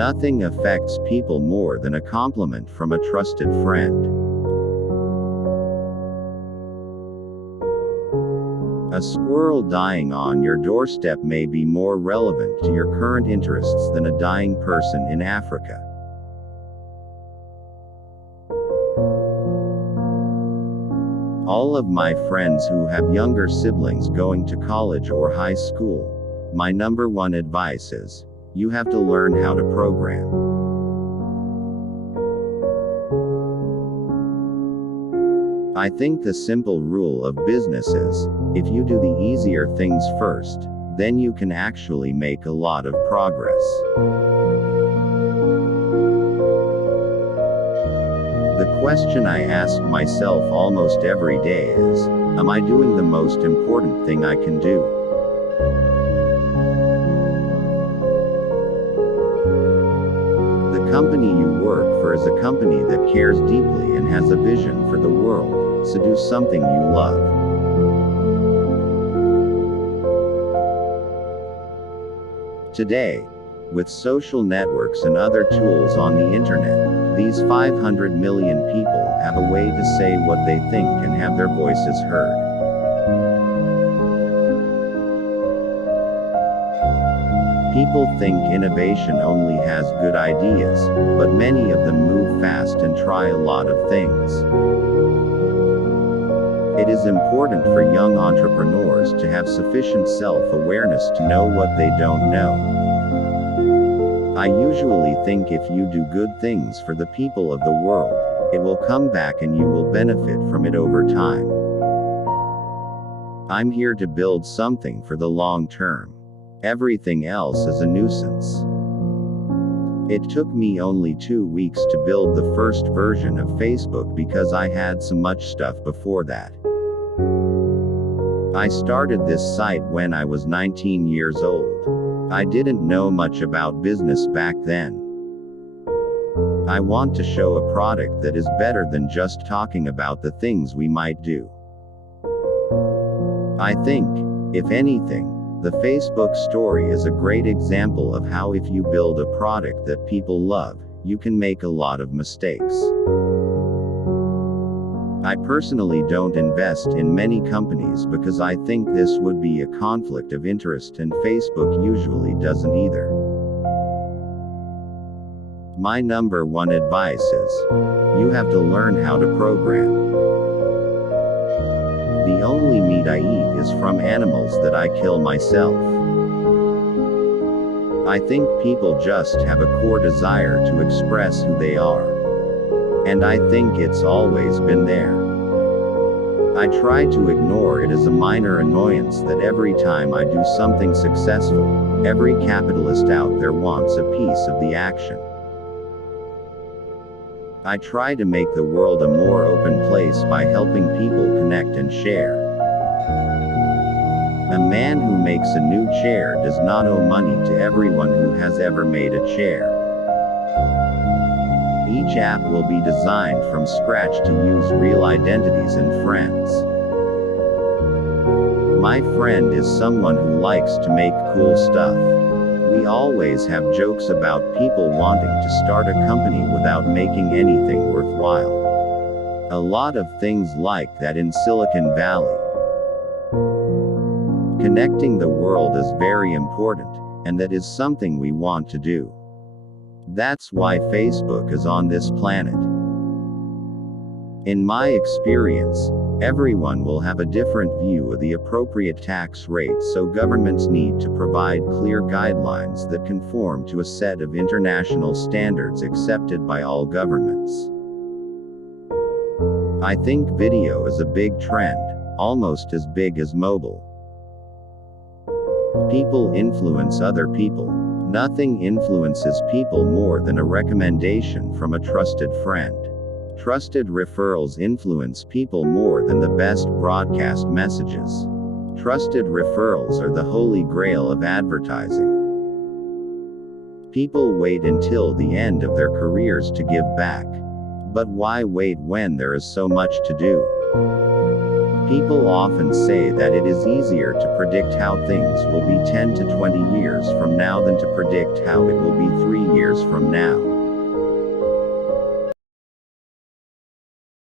Nothing affects people more than a compliment from a trusted friend. A squirrel dying on your doorstep may be more relevant to your current interests than a dying person in Africa. All of my friends who have younger siblings going to college or high school, my number one advice is, you have to learn how to program. I think the simple rule of business is, if you do the easier things first, then you can actually make a lot of progress. The question I ask myself almost every day is, am I doing the most important thing I can do? The company you work for is a company that cares deeply and has a vision for the world, so do something you love. Today, with social networks and other tools on the internet, these 500 million people have a way to say what they think and have their voices heard. People think innovation only has good ideas, but many of them move fast and try a lot of things. It is important for young entrepreneurs to have sufficient self-awareness to know what they don't know. I usually think if you do good things for the people of the world, it will come back and you will benefit from it over time. I'm here to build something for the long term. Everything else is a nuisance. It took me only 2 weeks to build the first version of Facebook because I had so much stuff before that. I started this site when I was 19 years old. I didn't know much about business back then. I want to show a product that is better than just talking about the things we might do. I think, if anything, the Facebook story is a great example of how if you build a product that people love, you can make a lot of mistakes. I personally don't invest in many companies because I think this would be a conflict of interest and Facebook usually doesn't either. My number one advice is, you have to learn how to program. The only meat I eat is from animals that I kill myself. I think people just have a core desire to express who they are. And I think it's always been there. I try to ignore it as a minor annoyance that every time I do something successful, every capitalist out there wants a piece of the action. I try to make the world a more open place by helping people connect and share. A man who makes a new chair does not owe money to everyone who has ever made a chair. Each app will be designed from scratch to use real identities and friends. My friend is someone who likes to make cool stuff. We always have jokes about people wanting to start a company without making anything worthwhile. A lot of things like that in Silicon Valley. Connecting the world is very important, and that is something we want to do. That's why Facebook is on this planet. In my experience, everyone will have a different view of the appropriate tax rate, so governments need to provide clear guidelines that conform to a set of international standards accepted by all governments. I think video is a big trend, almost as big as mobile. People influence other people. Nothing influences people more than a recommendation from a trusted friend. Trusted referrals influence people more than the best broadcast messages. Trusted referrals are the holy grail of advertising. People wait until the end of their careers to give back. But why wait when there is so much to do? People often say that it is easier to predict how things will be 10 to 20 years from now than to predict how it will be 3 years from now.